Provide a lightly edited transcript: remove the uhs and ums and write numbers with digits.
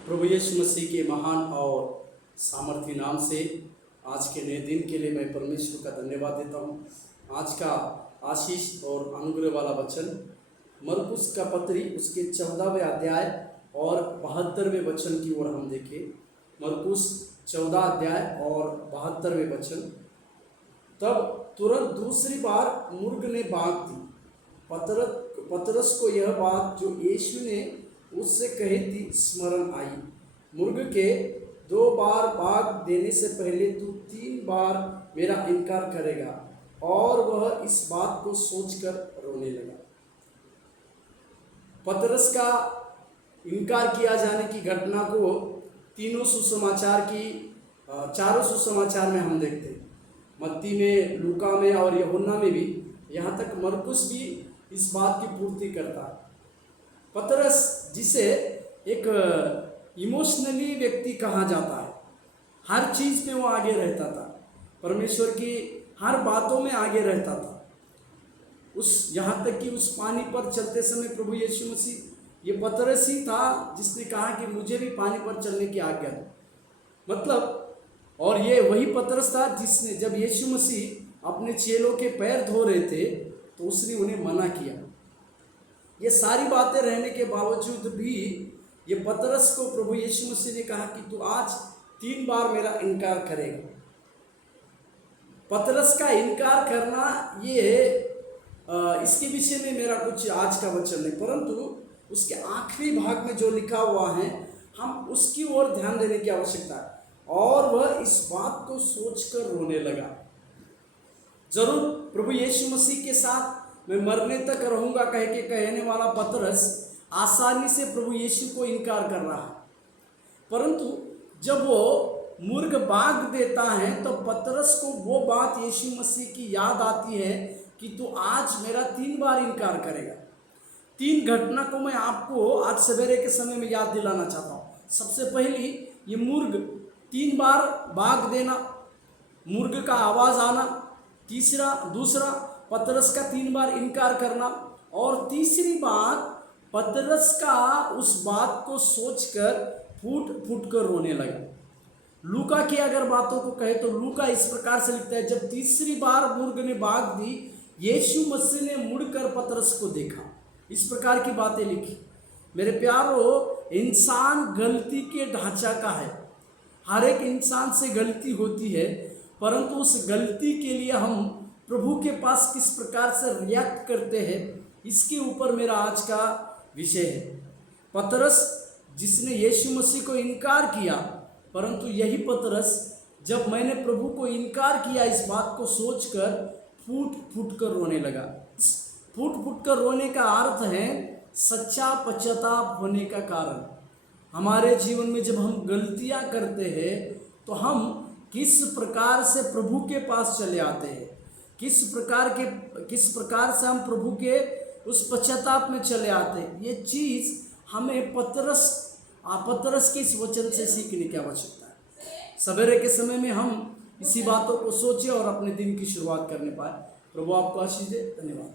प्रभु यीशु मसीह के महान और सामर्थी नाम से आज के नए दिन के लिए मैं परमेश्वर का धन्यवाद देता हूँ। आज का आशीष और अनुग्रह वाला वचन मरकुस का पत्री उसके 14वें अध्याय और 72वें वचन की ओर हम देखें। मरकुस 14 अध्याय और 72वें वचन। तब तुरंत दूसरी बार मुर्ग ने बाँग दी। पतरस को यह बात जो यीशु ने उससे कही थी स्मरण आई। मुर्ग के 2 बार बाग देने से पहले तू 3 बार मेरा इनकार करेगा। और वह इस बात को सोचकर रोने लगा। पतरस का इनकार किया जाने की घटना को चारों सुसमाचार में हम देखते हैं। मत्ती में, लूका में और यूहन्ना में भी, यहाँ तक मरकुस भी इस बात की पूर्ति करता है। पतरस जिसे एक इमोशनली व्यक्ति कहा जाता है, हर चीज़ में वो आगे रहता था, परमेश्वर की हर बातों में आगे रहता था। यहाँ तक कि उस पानी पर चलते समय प्रभु यीशु मसीह, ये पतरस ही था जिसने कहा कि मुझे भी पानी पर चलने की आज्ञा दो। मतलब, और ये वही पतरस था जिसने जब यीशु मसीह अपने चेलों के पैर धो रहे थे तो उसने उन्हें मना किया। ये सारी बातें रहने के बावजूद भी ये पतरस को प्रभु यीशु मसीह ने कहा कि तू आज 3 बार मेरा इनकार करेगा। पतरस का इनकार करना, ये इसके विषय में मेरा कुछ आज का वचन नहीं, परंतु उसके आखिरी भाग में जो लिखा हुआ है हम उसकी ओर ध्यान देने की आवश्यकता है। और वह इस बात को सोचकर रोने लगा। जरूर प्रभु यीशु मसीह के साथ मैं मरने तक रहूंगा कह के कहने वाला पतरस आसानी से प्रभु यीशु को इनकार कर रहा है, परंतु जब वो मुर्ग बाग देता है तो पतरस को वो बात यीशु मसीह की याद आती है कि तू आज मेरा 3 बार इनकार करेगा। 3 घटना को मैं आपको आज सवेरे के समय में याद दिलाना चाहता हूँ। सबसे पहली, ये मुर्ग 3 बार बाग देना, मुर्ग का आवाज़ आना। दूसरा पतरस का 3 बार इनकार करना। और तीसरी बात, पतरस का उस बात को सोचकर फूट कर रोने लगा। लूका की अगर बातों को कहे तो लूका इस प्रकार से लिखता है, जब तीसरी बार मुर्ग ने बाग दी, यीशु मसीह ने मुड़कर पतरस को देखा। इस प्रकार की बातें लिखी। मेरे प्यारो, इंसान गलती के ढांचा का है। हर एक इंसान से गलती होती है, परंतु उस गलती के लिए हम प्रभु के पास किस प्रकार से रिएक्ट करते हैं, इसके ऊपर मेरा आज का विषय है। पतरस जिसने यीशु मसीह को इनकार किया, परंतु यही पतरस जब मैंने प्रभु को इनकार किया इस बात को सोचकर फूट कर रोने लगा। फूट कर रोने का अर्थ है सच्चा पश्चाताप होने का कारण। हमारे जीवन में जब हम गलतियां करते हैं तो हम किस प्रकार से प्रभु के पास चले आते हैं, किस प्रकार से हम प्रभु के उस पश्चाताप में चले आते हैं, ये चीज़ हमें पतरस के इस वचन से सीखने की आवश्यकता है। सवेरे के समय में हम इसी बातों को सोचें और अपने दिन की शुरुआत करने पाए। प्रभु आपको आशीष दे। धन्यवाद।